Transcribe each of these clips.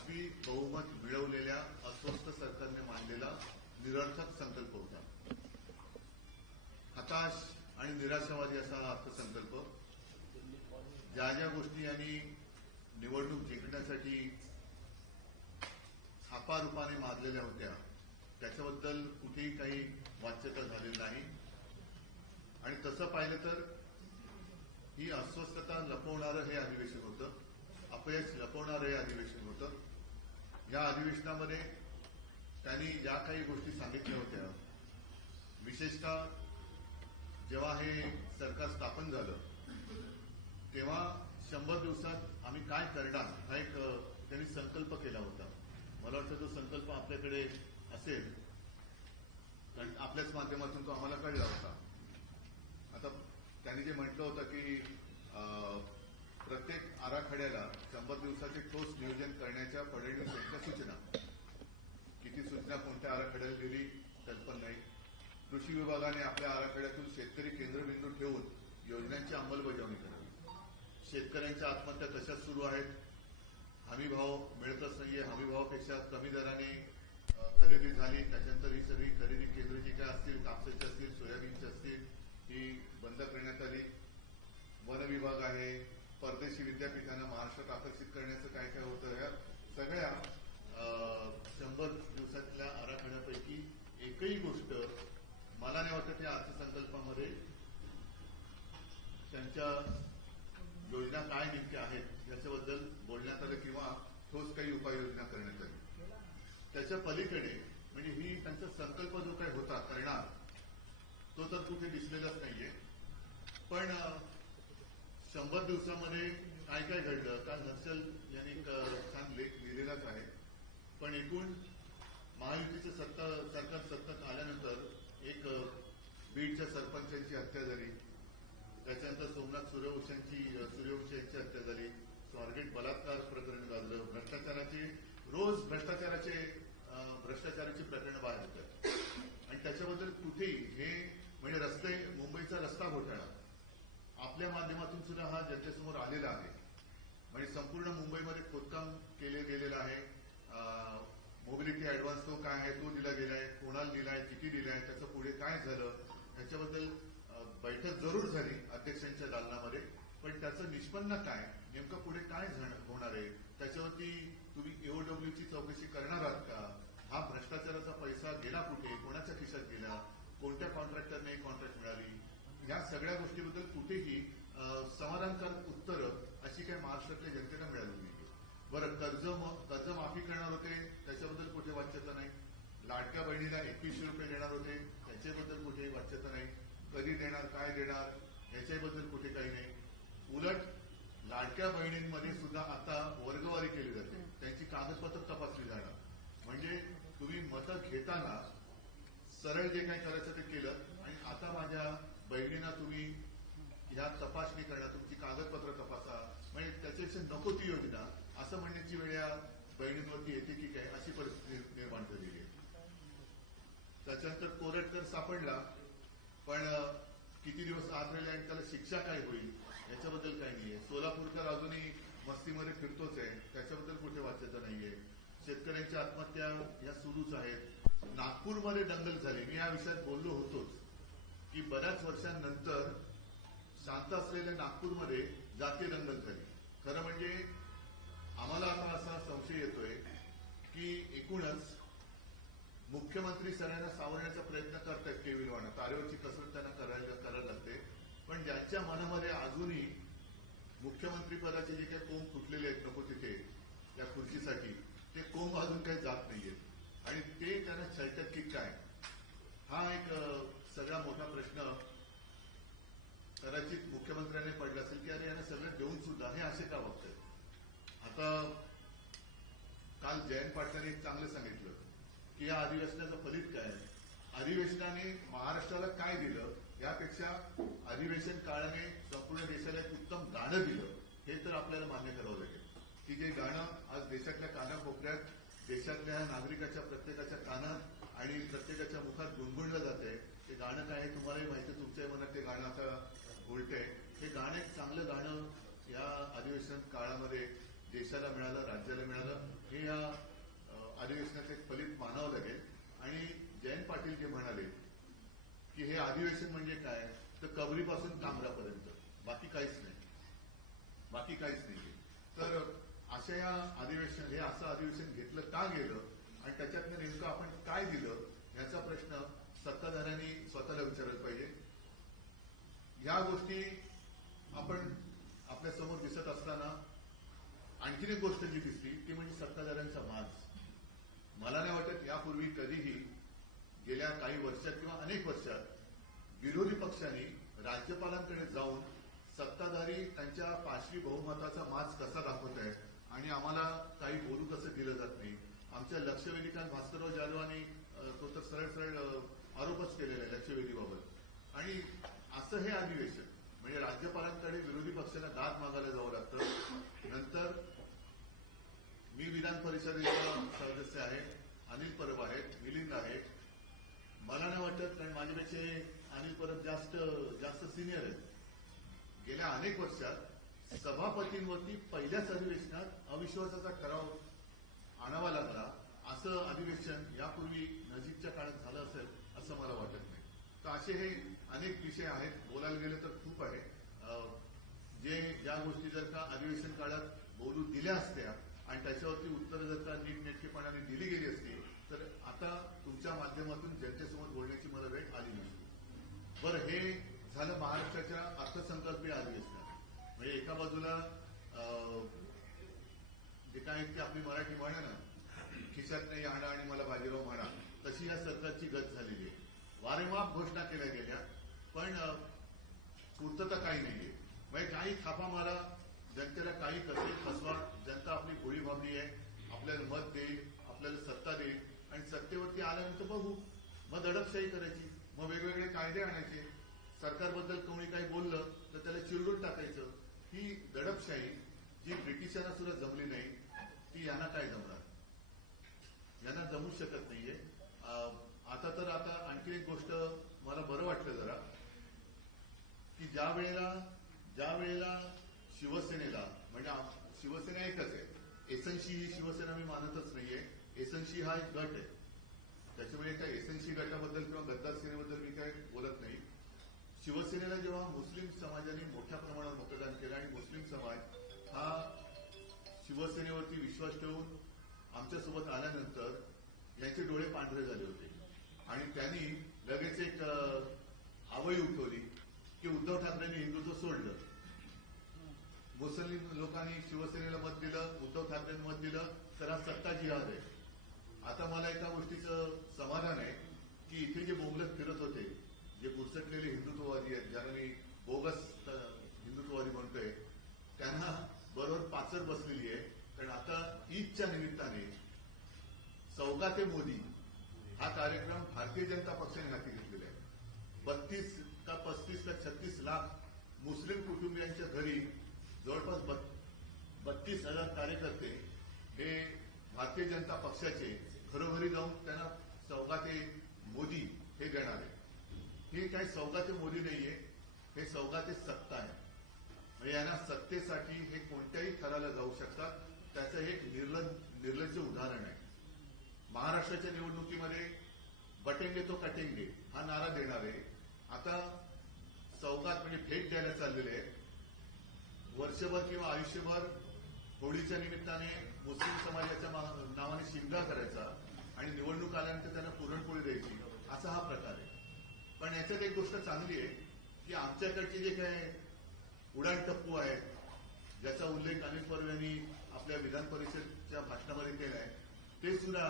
पाचवी बहुमत मिळवलेल्या अस्वस्थ सरकारने मांडलेला निरर्थक संकल्प होता. हताश आणि निराशावादी असा हा अर्थसंकल्प ज्या ज्या गोष्टी यांनी निवडणूक जिंकण्यासाठी छापारूपाने मारलेल्या होत्या त्याच्याबद्दल कुठेही काही वाच्यता झालेली नाही. आणि तसं पाहिलं तर ही अस्वस्थता लपवणारं हे अधिवेशन होतं. अपयश लपवणारं हे अधिवेशन होतं. या अधिवेशनामध्ये त्यांनी ज्या काही गोष्टी सांगितल्या होत्या विशेषतः जेव्हा हे सरकार स्थापन झालं तेव्हा शंभर दिवसात आम्ही काय करणार हा एक त्यांनी संकल्प केला होता. मला वाटतं तो संकल्प आपल्याकडे असेल कारण आपल्याच माध्यमातून तो आम्हाला कळला होता. आता त्यांनी जे म्हटलं होतं की अ, प्रत्येक आराखड्याला शंभर दिवसाचे ठोस नियोजन करण्याच्या फडणवीस यांच्या सूचना. किती सूचना कोणत्या आराखड्याला दिली कल्पना नाही. कृषी विभागाने आपल्या आराखड्यातून शेतकरी केंद्रबिंदू ठेवून योजनांची अंमलबजावणी करावी. शेतकऱ्यांच्या आत्महत्या तशाच सुरू आहेत? हमी भाव मिळतच नाहीये. हमी भावापेक्षा कमी दराने खरेदी झाली त्याच्यानंतर ही सगळी खरेदी केंद्र जी काय असतील? कापसाची असतील सोयाबीनची असतील ही बंद करण्यात आली. वन विभाग आहे परदेशी विद्यापीठांना महाराष्ट्रात आकर्षित करण्याचं काय काय होतं या सगळ्या शंभर दिवसातल्या आराखड्यापैकी एकही गोष्ट मला नाही वाटत या अर्थसंकल्पामध्ये त्यांच्या योजना काय नेमक्या आहेत याच्याबद्दल बोलण्यात आलं किंवा ठोस काही उपाययोजना करण्यात आली. त्याच्या पलीकडे म्हणजे ही त्यांचा संकल्प जो काही होता करणार तो तर कुठे दिसलेलाच नाहीये. पण शंभर दिवसामध्ये काय काय घडलं? काल नक्षल यांनी एक छान लेख लिहिलेलाच आहे. पण एकूण महायुतीचं सत्ता सरकार सत्तात आल्यानंतर एक बीडच्या सरपंचांची हत्या झाली. त्याच्यानंतर सोमनाथ सूर्यवंशांची सूर्यवंशी यांची हत्या झाली. स्वारगेट बलात्कार प्रकरण गाजलं भ्रष्टाचाराचे रोज भ्रष्टाचाराचे भ्रष्टाचाराची प्रकरणं बाहेर येतात. आणि त्याच्याबद्दल कुठेही हे म्हणजे रस्ते मुंबईचा रस्ता घोटाळा आपल्या माध्यमातून सुद्धा हा जनतेसमोर आलेला आहे. म्हणजे संपूर्ण मुंबईमध्ये खोदकाम केले गेलेलं आहे. मोबिलिटी ऍडव्हान्स तो काय आहे तो दिला गेलाय कोणाला दिलाय किती दिलाय त्याचं पुढे काय झालं ह्याच्याबद्दल बैठक जरूर झाली अध्यक्षांच्या दालनामध्ये. पण त्याचं निष्पन्न काय नेमकं पुढे काय होणार आहे त्याच्यावरती तुम्ही एओडब्ल्यूची चौकशी करणार आहात का? हा भ्रष्टाचाराचा पैसा गेला कुठे? कोणाच्या खिशात गेला? कोणत्या कॉन्ट्रॅक्टरने कॉन्ट्रॅक्ट या सगळ्या गोष्टीबद्दल कुठेही समाधानकारक उत्तरं अशी काही महाराष्ट्रातल्या जनतेला मिळाली नाही बरं कर्ज कर्ज माफी करणार होते त्याच्याबद्दल कुठे वाच्यता नाही. लाडक्या बहिणीला एकवीसशे रुपये देणार होते त्याच्याबद्दल कुठेही वाच्यता नाही. कधी देणार काय देणार याच्याबद्दल कुठे काही नाही. उलट लाडक्या बहिणींमध्ये सुद्धा आता वर्गवारी केली जाते. त्यांची कागदपत्र तपासली जाणार. म्हणजे तुम्ही मतं घेताना सरळ जे काही करायचं ते केलं आणि आता माझ्या बहिणींना तुम्ही ह्या तपासणी करणार तुमची कागदपत्र तपासा. म्हणजे त्याच्यापेक्षा नको ती योजना. असं म्हणण्याची वेळ या बहिणींवरती येते की काय अशी परिस्थिती निर्माण झालेली आहे. त्याच्यानंतर कोरटकर सापडला. पण किती दिवस आत राहिले आणि त्याला शिक्षा काय होईल? याच्याबद्दल काही नाहीये. सोलापूरकर अजूनही मस्तीमध्ये फिरतोच आहे. त्याच्याबद्दल कुठे वाचायचं नाहीये. शेतकऱ्यांच्या आत्महत्या या सुरूच आहेत. नागपूरमध्ये दंगल झाली. मी या विषयात बोललो होतोच. की बऱ्याच वर्षांनंतर शांत असलेल्या नागपूरमध्ये जाती दंगल झाली. खरं म्हणजे आम्हाला आता असा संशय येतोय की एकूणच मुख्यमंत्री सगळ्यांना सावरण्याचा प्रयत्न करतायत केविलवाना तारेवरची कसरत त्यांना करायला करायला लागते. पण ज्यांच्या मनामध्ये अजूनही मुख्यमंत्री पदाचे जे काही कोंब फुटलेले आहेत नको तिथे त्या खुर्चीसाठी ते कोंब अजून काही जात नाहीयेत आणि ते त्यांना छळतात की काय हा एक अ, सगळा मोठा प्रश्न कदाचित मुख्यमंत्र्यांनी पडला असेल की अरे यांना सगळं देऊन सुद्धा हे असे का वागतात आता काल जयंत पाटलांनी एक चांगलं सांगितलं की या अधिवेशनाचं फलित काय अधिवेशनाने महाराष्ट्राला काय दिलं? यापेक्षा अधिवेशन काळाने संपूर्ण देशाला एक उत्तम गाणं दिलं हे तर आपल्याला मान्य करावं लागेल. की जे गाणं आज देशातल्या कानाकोपऱ्यात देशातल्या नागरिकाच्या प्रत्येकाच्या कानात आणि प्रत्येकाच्या मुखात गुणगुणलं जाते ते गाणं काय आहे तुम्हालाही माहिती आहे, तुमच्याही मनात ते गाणं आता उलटंय हे गाणं एक चांगलं गाणं या अधिवेशन काळामध्ये देशाला मिळालं राज्याला मिळालं. हे या अधिवेशनाचं एक फलित मानावं लागेल आणि जयंत पाटील जे म्हणाले की हे अधिवेशन म्हणजे काय? तर कबरीपासून कांबरापर्यंत बाकी काहीच नाही. बाकी काहीच नाही. तर असं या अधिवेशन हे असं अधिवेशन घेतलं का गेलं? आणि त्याच्यातनं नेमकं आपण काय दिलं? याचा प्रश्न सत्ताधाऱ्यांनी स्वतःला विचारला पाहिजे. या गोष्टी आपण आपल्यासमोर दिसत असताना आणखीन एक गोष्ट जी दिसली ती म्हणजे सत्ताधाऱ्यांचा माज मला नाही वाटत यापूर्वी कधीही गेल्या काही वर्षात किंवा अनेक वर्षात विरोधी पक्षांनी राज्यपालांकडे जाऊन सत्ताधारी त्यांच्या पाचवी बहुमताचा माज कसा दाखवत आहेत आणि आम्हाला काही बोलू कसं दिलं जात नाही. आमच्या लक्षवेधिकांत भास्करराव जाधवांनी तो तर सरळ सरळ आरोपच केलेला आहे लक्षवेधीबाबत. आणि असं हे अधिवेशन म्हणजे राज्यपालांकडे विरोधी पक्षाला दाद मागायला जावं लागतं. नंतर मी विधान परिषदेचा सदस्य आहे अनिल परब आहेत मिलिंद आहेत. मला नाही वाटत कारण माझ्यापेक्षा अनिल परब जास्त जास्त सिनियर आहेत. गेल्या अनेक वर्षात सभापतींवरती पहिल्याच अधिवेशनात अविश्वासाचा ठराव आणावा लागला. असं अधिवेशन यापूर्वी नजीकच्या काळात झालं असेल असं मला वाटत नाही. तर असे हे अनेक विषय आहेत. बोलायला गेले तर खूप आहे. अं, जे ज्या गोष्टी जर का अधिवेशन काळात बोलू दिल्या असत्या आणि त्याच्यावरती उत्तर जर का नीटनेटकेपणाने दिली गेली असती तर आता तुमच्या माध्यमातून जनतेसमोर बोलण्याची मला वेळ आली नसती. बरं हे झालं महाराष्ट्राच्या अर्थसंकल्पीय अधिवेशनात म्हणजे एका बाजूला जे काय की आपली मराठी म्हण ना खिशात नाही आणा आणि मला बाजीराव म्हणा तशी या सरकारची गत झालेली आहे. वारेमाप घोषणा केल्या गेल्या पण पूर्तता काही नाहीये. म्हणजे काही थापा मारा जनतेला काही कसे फसवा जनता आपली गोळी भाबली आहे आपल्याला मत देईल आपल्याला सत्ता देईल आणि सत्तेवरती आल्यानंतर बघू. मग दडपशाही करायची मग वेगवेगळे कायदे आणायचे. सरकारबद्दल कोणी काही बोललं तर त्याला चिरडून टाकायचं. ही दडपशाही जी ब्रिटिशांना सुद्धा जमली नाही ती यांना काय जमणार? यांना जमूच शकत नाहीये. अं, आता तर आता आणखी एक गोष्ट मला बरं वाटलं जरा की ज्या वेळेला ज्या वेळेला शिवसेनेला म्हणजे शिवसेना एकच आहे. एसएनसी ही शिवसेना मी मानतच नाहीये. एसएनसी हा एक गट आहे. त्याच्यामुळे त्या एसएनसी गटाबद्दल किंवा गद्दार सेनेबद्दल मी काही बोलत नाही. शिवसेनेला जेव्हा मुस्लिम समाजाने मोठ्या प्रमाणावर मतदान केलं आणि मुस्लिम समाज हा शिवसेनेवरती विश्वास ठेवून आमच्यासोबत आल्यानंतर यांचे डोळे पांढरे झाले होते. आणि त्यांनी लगेच एक आवई उठवली की उद्धव ठाकरेंनी हिंदुत्व सोडलं. मुस्लिम लोकांनी शिवसेनेला मत दिलं उद्धव ठाकरेंना मत दिलं तर हा सत्ता जिहाद आहे. आता मला एका गोष्टीचं समाधान आहे की इथे जे बोगलत फिरत होते जे गुरसटलेले हिंदुत्ववादी आहेत ज्यांना मी बोगस हिंदुत्ववादी म्हणतोय त्यांना बरोबर पाचर बसलेली आहे. कारण आता ईदच्या निमित्ताने चौका ते मोदी हा कार्यक्रम भारतीय जनता पक्षाने हाती घेतलेला आहे. बत्तीस का पस्तीस का छत्तीस लाख मुस्लिम कुटुंबियांच्या घरी जवळपास बत्तीस हजार कार्यकर्ते हे भारतीय जनता पक्षाचे घरोघरी जाऊन त्यांना सौगाते मोदी हे देणार आहे हे काही सौगाते मोदी नाहीये हे सौगाते सत्ता आहे. म्हणजे यांना सत्तेसाठी हे कोणत्याही थराला जाऊ शकतात त्याचं हे एक निर्लज्ज उदाहरण आहे. महाराष्ट्राच्या निवडणुकीमध्ये बटेंगे तो कटेंगे हा नारा देणार आहे आता सौगात म्हणजे भेट द्यायला चाललेले आहे वर्षभर किंवा आयुष्यभर होळीच्या निमित्ताने मुस्लिम समाजाच्या नावाने शिमगा करायचा आणि निवडणूक आल्यानंतर त्यांना पुरणपोळी द्यायची असा हा प्रकार आहे. पण याच्यात एक गोष्ट चांगली आहे की आमच्याकडचे जे काय उडाण टप्पू आहेत ज्याचा उल्लेख अनिल पर्व यांनी आपल्या विधान परिषदच्या भाषणामध्ये केला आहे ते सुद्धा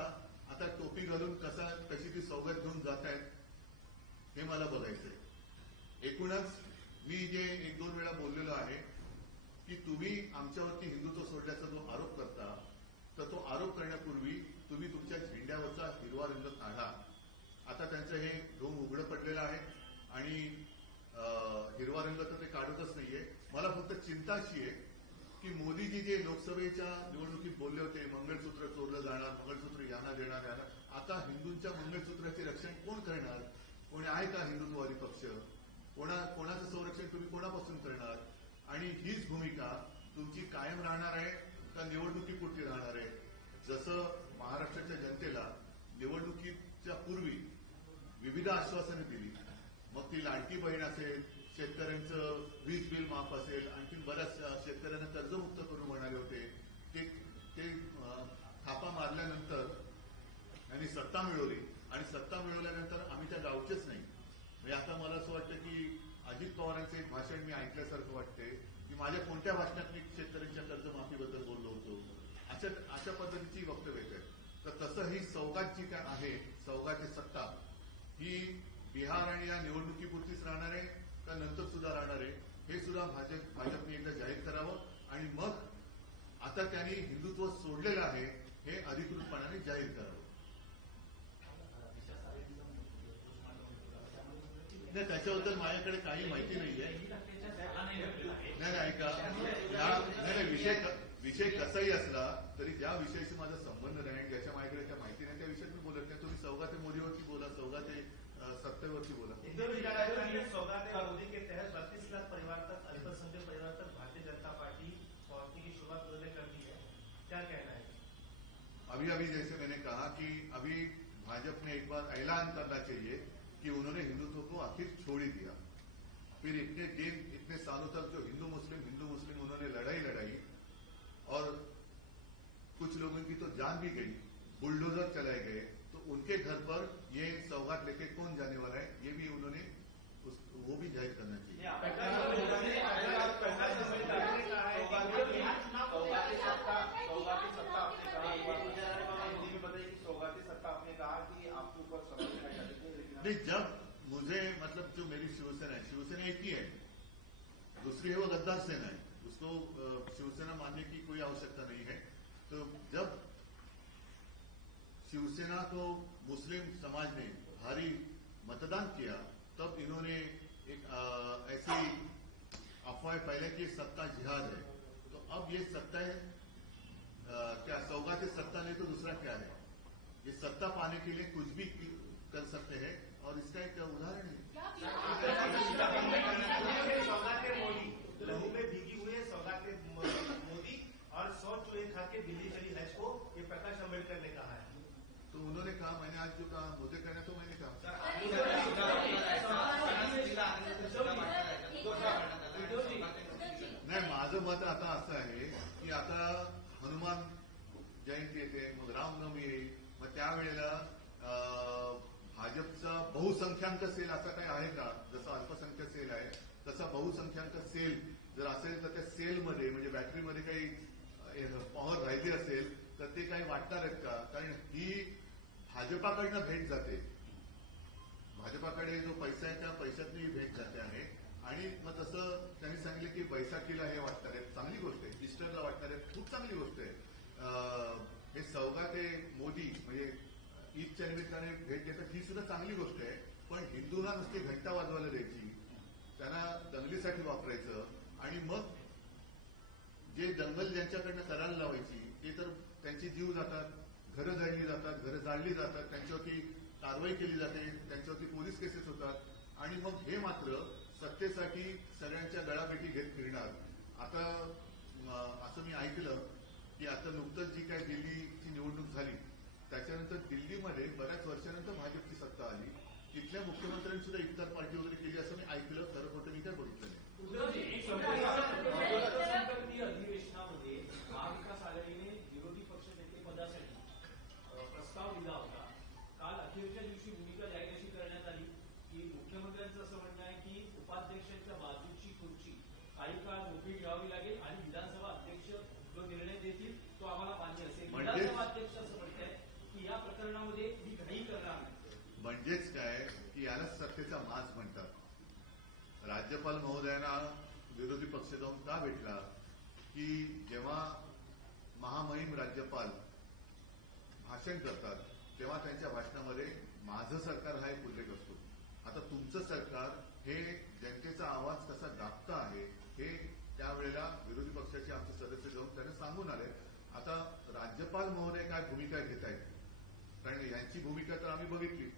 आता टोपी घालून कसा कशी ती सौगत घेऊन जात आहेत हे मला बघायचंय. एकूणच मी जे एक दोन वेळा बोललेलो आहे की तुम्ही आमच्यावरती हिंदुत्व सोडल्याचा जो आरोप करता तर तो आरोप करण्यापूर्वी तुम्ही तुमच्या झेंड्यावरचा हिरवा रंग काढा. आता त्यांचं हे ढोंग उघडं पडलेलं आहे आणि हिरवा रंग तर ते काढतच नाहीये. मला फक्त चिंता अशी आहे की मोदीजी जे लोकसभेच्या निवडणुकीत बोलले होते मंगळसूत्र चोरलं जाणार मंगळसूत्र यांना देणार यांना आता हिंदूंच्या मंगळसूत्राचे रक्षण कोण करणार? कोणी आहे का हिंदुत्ववादी पक्ष? कोणा कोणाचं संरक्षण तुम्ही कोणापासून करणार? आणि हीच भूमिका तुमची कायम राहणार आहे का निवडणुकीपुरती राहणार आहे. जसं महाराष्ट्राच्या जनतेला निवडणुकीच्या पूर्वी विविध आश्वासने दिली. मग ती लाडकी बहीण असेल शेतकऱ्यांचं वीज बिल माफ असेल आणखी बऱ्याच शेतकऱ्यांना कर्जमुक्त करून म्हणाले होते. ते ते थापा मारल्यानंतर यांनी सत्ता मिळवली. आणि सत्ता मिळवल्यानंतर आम्ही त्या गावचेच नाही. म्हणजे आता मला असं वाटतं की अजित पवारांचं एक भाषण मी ऐकल्यासारखं वाटते की माझ्या कोणत्या भाषणात मी शेतकऱ्यांच्या कर्जमाफीबद्दल बोललो होतो? अशा अशा पद्धतीची वक्तव्य आहेत. तर तसं ही सौगात जी काय आहे सौगाची सत्ता ही बिहार आणि या निवडणुकीपुरतीच राहणार आहे का नंतर सुद्धा राहणार आहे? हे सुद्धा भाजप भाजपने एकदा जाहीर करावं आणि मग आता त्यांनी हिंदुत्व सोडलेलं आहे हे अधिकृतपणाने जाहीर करावं. नाही त्याच्याबद्दल माझ्याकडे काही माहिती नाहीये. नाही नाही ऐका. नाही नाही विषय विषय कसाही असला तरी ज्या विषयाशी माझा संबंध नाही ज्याच्या माझ्याकडे त्या माहिती नाही त्या विषयात मी बोलत नाही. तुम्ही चौगा ते मोदीवरती बोला चौगा ते सत्तेवरती बोला. मोदी के तहत बत्तीस लाख परिवार तक अल्पसंख्यक परिवार तक भारतीय जनता पार्टी पहुंचने की शुरुआत उन्होंने कर दी है. क्या कहना है? अभी अभी जैसे मैंने कहा कि अभी भाजपा ने एक बार ऐलान करना चाहिए कि उन्होंने हिंदुत्व को आखिर छोड़ ही दिया। फिर इतने दिन इतने सालों तक जो हिंदू मुस्लिम हिंदू मुस्लिम उन्होंने लड़ाई लड़ाई और कुछ लोगों की तो जान भी गई बुलडोजर चलाए गए तो उनके घर पर ये सौगात लेके कौन जाने वाला है ये भी उन्होंने उस, वो भी ज़ाहिर करना चाहिए। नहीं जब मुझे मतलब जो मेरी शिवसेना है शिवसेना एक ही है। दूसरी है वो गद्दार सेना है। उसको शिवसेना मानने की कोई आवश्यकता नहीं है। तो जब शिवसेना को मुस्लिम समाज ने भारी मतदान किया तब इन्होंने एक अ, ऐसी अफवाह फैला कि सत्ता जिहाद है। तो अब ये सत्ता है अ, क्या सौगात सत्ता नहीं तो दूसरा क्या है? ये सत्ता पाने के लिए कुछ भी कर सकते हैं। और इसका एक उदाहरण है? सौगात मोदी। लहू में भीगी हुई है सौगात मोदी और सौ चूहे खा के दिल्ली चली हज को ये प्रकाश अंबेडकर ने कहा है। तो उन्होंने कहा मैंने आज जो कहा मुझे कहना तो मैंने कहा बहुसंख्याक सेल असा काही आहे का? जसं अल्पसंख्याक सेल आहे तसा बहुसंख्याक सेल जर असेल तर त्या सेलमध्ये म्हणजे बॅटरीमध्ये काही पॉवर राहिली असेल तर ते काही वाटणार आहेत का? कारण ही भाजपाकडनं भेट जाते. भाजपाकडे जो पैसा आहे त्या पैशातली ही भेट जाते आहे. आणि मग तसं त्यांनी सांगितलं की बैसाखीला हे वाटणार आहेत. चांगली गोष्ट आहे. ईस्टरला वाटणार आहेत. खूप चांगली गोष्ट आहे. हे सौगा ते मोदी म्हणजे ईदच्या निमित्ताने भेट देतात ही सुद्धा चांगली गोष्ट आहे. पण हिंदूंना नुसती घंटा वाजवायला द्यायची. त्यांना दंगलीसाठी वापरायचं. आणि मग जे दंगल ज्यांच्याकडनं करायला लावायची ते तर त्यांचे जीव जातात. घरं जाळली जातात. घरं जाळली जातात. त्यांच्यावरती कारवाई केली जाते. त्यांच्यावरती पोलीस केसेस होतात. आणि मग हे मात्र सत्तेसाठी सगळ्यांच्या गळाभेटी घेत फिरणार. आता असं मी ऐकलं की आता नुकतंच जी काय दिल्लीची निवडणूक झाली त्याच्यानंतर दिल्लीमध्ये बऱ्याच वर्षानंतर भाजपची सत्ता आली. तिथल्या मुख्यमंत्र्यांनी सुद्धा इफ्तार पार्टी वगैरे केली असं मी ऐकलं खरं खोटं मी काय बघितलं नाही संसदीय अधिवेशनामध्ये महाविकास आघाडीने विरोधी पक्षनेतेपदासाठी अ, प्रस्ताव दिला होता काल अखेरच्या दिवशी भूमिका जाहीर अशी करण्यात आली की मुख्यमंत्र्यांचं असं म्हणणं आहे की उपाध्यक्षांच्या बाजूची खुर्ची काही काळ मोकळी ठेवावी लागेल आणि विधानसभा अध्यक्ष जो निर्णय देतील तो आम्हाला मान्य असेल म्हणजे- विधानसभा अध्यक्ष असं म्हणताय की या प्रकरणामध्ये मी घाई करणार नाही म्हणजेच काय की यालाच सत्तेचा माज म्हणतात राज्यपाल महोदयांना विरोधी पक्ष जाऊन का भेटला? की जेव्हा महामहिम राज्यपाल भाषण करतात तेव्हा त्यांच्या भाषणामध्ये माझं सरकार हा एक उल्लेख असतो. आता तुमचं सरकार हे जनतेचा आवाज कसा दाबता आहे हे त्यावेळेला विरोधी पक्षाचे आमचे सदस्य जाऊन त्यांना सांगून आले. आता राज्यपाल महोदय काय भूमिका घेत आहेत कारण यांची भूमिका तर आम्ही बघितली.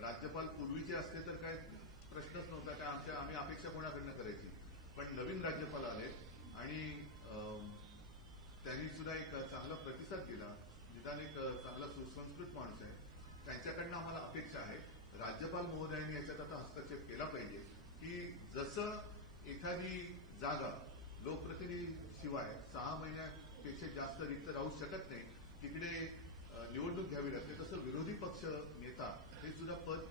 राज्यपाल पूर्वीचे असते तर काय प्रश्नच नव्हता काय आमच्या आम्ही अपेक्षा कोणाकडनं करायची? पण नवीन राज्यपाल आले आणि त्यांनी सुद्धा एक चांगला प्रतिसाद दिला. निदान एक चांगला सुसंस्कृत माणूस आहे. त्यांच्याकडनं आम्हाला अपेक्षा आहे. राज्यपाल महोदयांनी याच्यात आता हस्तक्षेप केला पाहिजे की जसं एखादी जागा लोकप्रतिनिधी शिवाय सहा महिन्यापेक्षा जास्त रिक्त राहू शकत नाही तिकडे निवडणूक घ्यावी लागते तसं विरोधी पक्ष नेता हे सुद्धा पद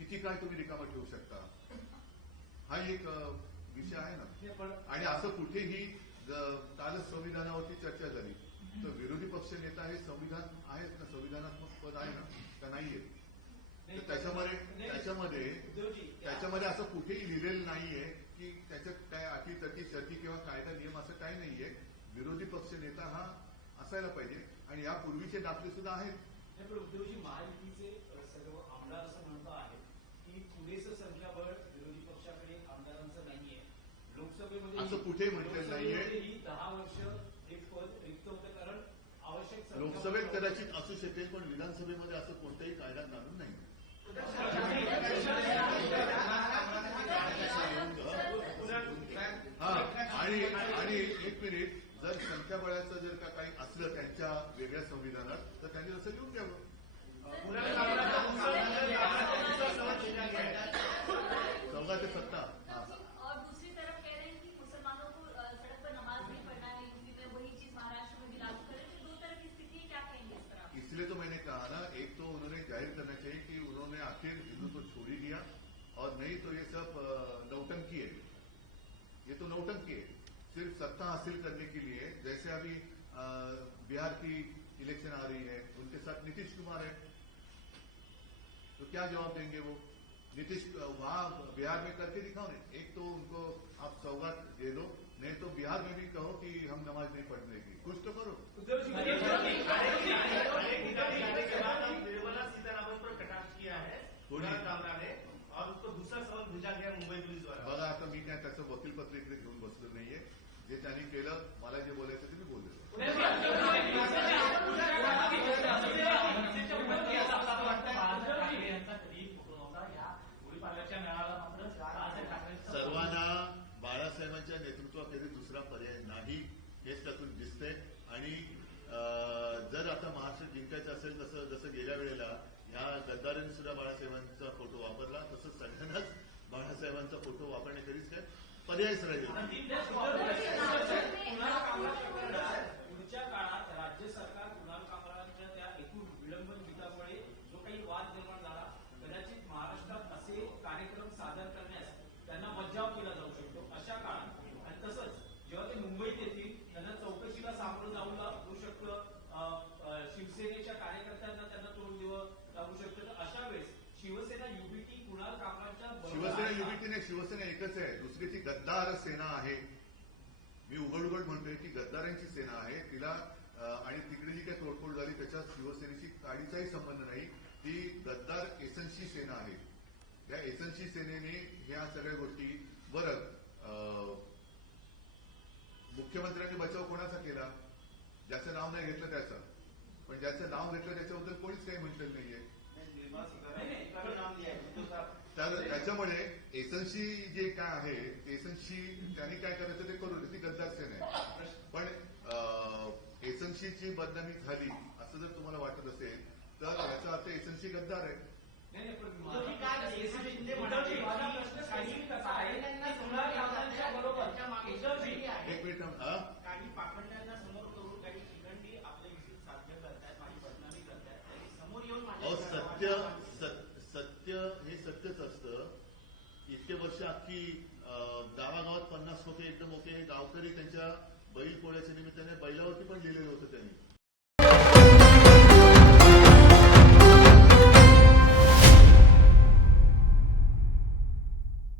किती काळ तुम्ही रिकामं ठेवू शकता? हा एक विषय आहे ना. पण आणि असं कुठेही कालच संविधानावरती चर्चा झाली. तर विरोधी पक्ष नेता हे संविधान आहेच ना? संविधानात्मक पद आहे ना? का नाहीये? त्याच्यामध्ये त्याच्यामध्ये त्याच्यामध्ये असं कुठेही लिहिलेलं नाहीये की त्याच्यात काय अटी तटी शर्ती किंवा कायदा नियम असं काही नाहीये. विरोधी पक्ष नेता हा असायला पाहिजे. आणि यापूर्वीचे दाखले सुद्धा आहेत. पण उद्धवजी महायुतीचे सर्व आमदार असं म्हणतो आहेत. की पुरेसं संख्याबळ विरोधी पक्षाकडे आमदारांचं नाहीये लोकसभेमध्ये असं कुठे म्हटलेलं नाहीये. दहा वर्ष एक पद रिक्त होतं कारण आवश्यक लोकसभेत. कदाचित असू शकेल पण विधानसभेमध्ये असं कोणताही कायदा कानून नाही हा आणि आणि एक मिनिट जर संख्याबळाचं जर का काही असलं त्यांच्या वेगळ्या संविधानात तर त्यांनी तसं लिहून घ्यावं चौदा ते सत्ता हा. और दूसरी तरफ कह रहे हैं कि मुसलमानों को अ, सड़क पर नमाज नहीं पढ़ना है यूपी में वही चीज महाराष्ट्र में भी लागू करें तो दो तरह की स्थिति है क्या कहेंगे इस पर आप इसलिए तो मैंने कहा ना एक तो उन्होंने जाहिर करना चाहिए कि उन्होंने आखिर हिंदू को छोड़ ही दिया और नहीं तो ये सब अ, नौटंकी है ये तो नौटंकी है सिर्फ सत्ता हासिल करने के लिए जैसे अभी अ, बिहार की इलेक्शन आ रही है उनके साथ नीतीश कुमार है तो क्या जवाब देंगे वो। नीतीश वहां बिहार में करके दिखाओ ना एक तो उनको आप सौगात दे दो नहीं तो बिहार में भी कहो कि हम नमाज नहीं पढ़ने की। कुछ तो करो उद्धवजी निर्मला सीतारामन पर कटाक्ष किया है कोणी? कुणाल कामरा ने और उसको दूसरा सबक भेजा गया मुंबई पुलिस द्वारा बघा आता मी काय त्याचं वकीलपत्र इकडे घेऊन बसलो नाहीये जे त्यांनी केलं मला जे बोलायचं ते मी बोललो सर्वांना बाळासाहेबांच्या नेतृत्वाखाली दुसरा पर्याय नाही हेच त्यातून दिसतंय आणि अं, जर आता महाराष्ट्र जिंकायचं असेल तसं जसं गेल्या वेळेला ह्या सुद्धा बाळासाहेबांचा फोटो वापरला तसं सगळ्यांनाच बाळासाहेबांचा फोटो वापरण्याखेरीज काय? पर्यायच राहील पुढच्या काळात राज्य सरकार कुणाल कामरांच्या त्या एकूण विलंबन गीतामुळे जो काही वाद निर्माण झाला कदाचित महाराष्ट्रात असे कार्यक्रम सादर करण्यास त्यांना मज्जाव केला जाऊ शकतो अशा काळात आणि तसंच जेव्हा ते मुंबईत येतील त्यांना चौकशीला सामोरं जाऊ लागू शकतं अ, अ, शिवसेनेच्या कार्यकर्त्यांना त्यांना तोंड द्यावं लागू शकतं तर अशा वेळेस शिवसेना युबीटी कुणाल कामरांच्या बरोबर शिवसेना आहे का? युबीटी नाही शिवसेना एकच आहे दुसरी ती गद्दार सेना आहे. मी उघड उघड म्हणतोय ती गद्दारांची सेना आहे तिला आणि तिकडे जी काही तोडफोड झाली त्याच्यात शिवसेनेशी काडीचाही संबंध नाही. ती गद्दार एसनशी सेना आहे. या एसनशी सेनेने ह्या सगळ्या गोष्टी बरं मुख्यमंत्र्यांनी बचाव कोणाचा केला? ज्याचं नाव नाही घेतलं त्याचं. पण ज्याचं नाव घेतलं त्याच्याबद्दल कोणीच काही म्हटलेलं नाहीये. तर त्याच्यामुळे एसनशी जे काय आहे एसनशी त्यांनी काय करायचं ते करू ती गद्दार सेना आहे. पण एसनशीची बदनामी झाली असं जर तुम्हाला वाटत असेल तर याचा अर्थ एसनशी गद्दार आहे. नाही नाही, पण उद्धवजी काय देशाचे शिंदे उद्धवजी, म्हणाले माझा प्रश्न सायन्टिफिक असा आहे की कुणाल कामरांच्या बरोबर उद्धवजी, एक मिनिट थांब. हा? काही पाखंड्यांना समोर करून काही शिखंडी आपले विषय साध्य करतायत माझी बदनामी करतायत त्यांनी समोर येऊन अहो माझ्या सत्य सर्वांना- सत- सत्य हे सत्यच असतं इतके की गावागावात पन्नास होते एकदम ओके गावकरी त्यांच्या बैल पोळ्याच्या निमित्ताने बैलावरती पण लिहिलेलं होतं त्यांनी.